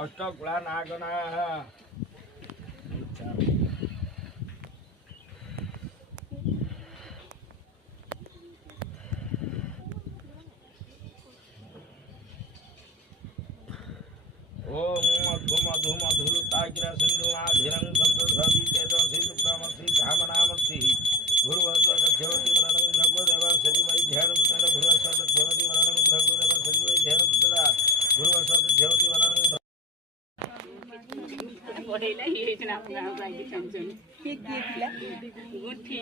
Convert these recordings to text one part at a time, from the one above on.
अष्टकुला नागना ओम मधु मधु मधुरुताग्र सिंधु आधिरं संतोषी तेजसी सुप्रमसी धामनामसी भूर्भुवस्वतज्योति वरणं भगवदेव सजिवै ध्यान पुत्र भूर्भुवस्वतज्योति वरणं भगवदेव सजिवै ध्यान पुत्र भूर्भुवस्वतज्योति वरणं बढ़ेला ये जना अपना बाई टेंशन के दिला गुठी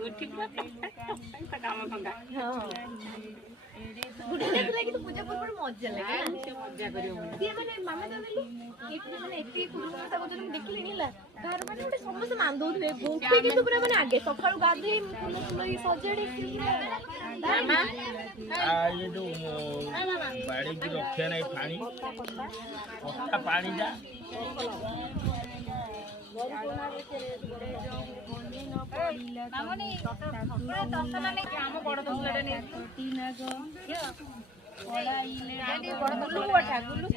गुठी का काम भंगा हां गुठी देख लागी तो पूजा पर मजा लगे से मजा करियो ये माने मामा जाने एठी माने एठी कुरुता को जब देखिले निला घर माने गोटे समस्त मान दउथबे गोखी किंतु पूरा माने आगे सकाळु गाधे फूल फूल सजेड़ी मामा ये जो बाड़ी की रखे नहीं पानी पत्ता पानी जा मामनी पूरा दर्शन में काम बड़ दसलाटा ने पड़ाइले बड़ गुल्लू बठा गुल्लू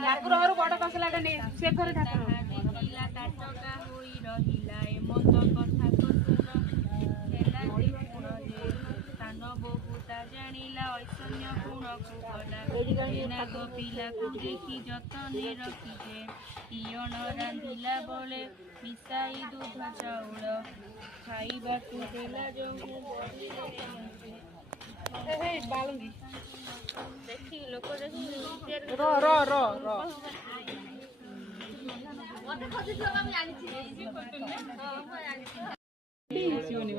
ठाकुर घर बड़ दसलाटा ने से घर ठाकुर रहिला ताटका होई रहिला ए मत कथा को सुन हेला गुण रे तान बहुता जानिला ऐसन्य गुण को कला एना गोपिला को देखि जतने रखिजे इयण रांधिला बळे मिसाई दूध चाउल खाइबा को देला जो हे बालंगी देखि लोक देखि रो रो रो रो मते खोजि दियो हम जानि छी हां हम जानि छी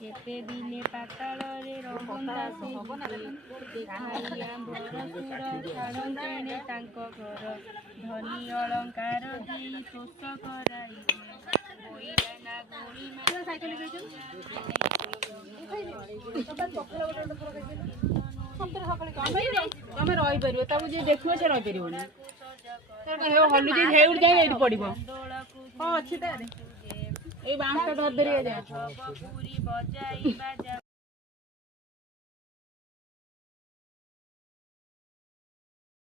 केते दिने पाताल रे रहंदा से खाइया बरसुर छाड़ंतेने तांको घर धनी अलंकार दी तोष कराई बोइला ना गोली में साइकिल गइजो तमे रही परिबो ताबु जे देखियो से रही परिबोनी तर हलु जे हेउड जाय एठी पडिबो हां अछि त ए बांस का धर धरिया जा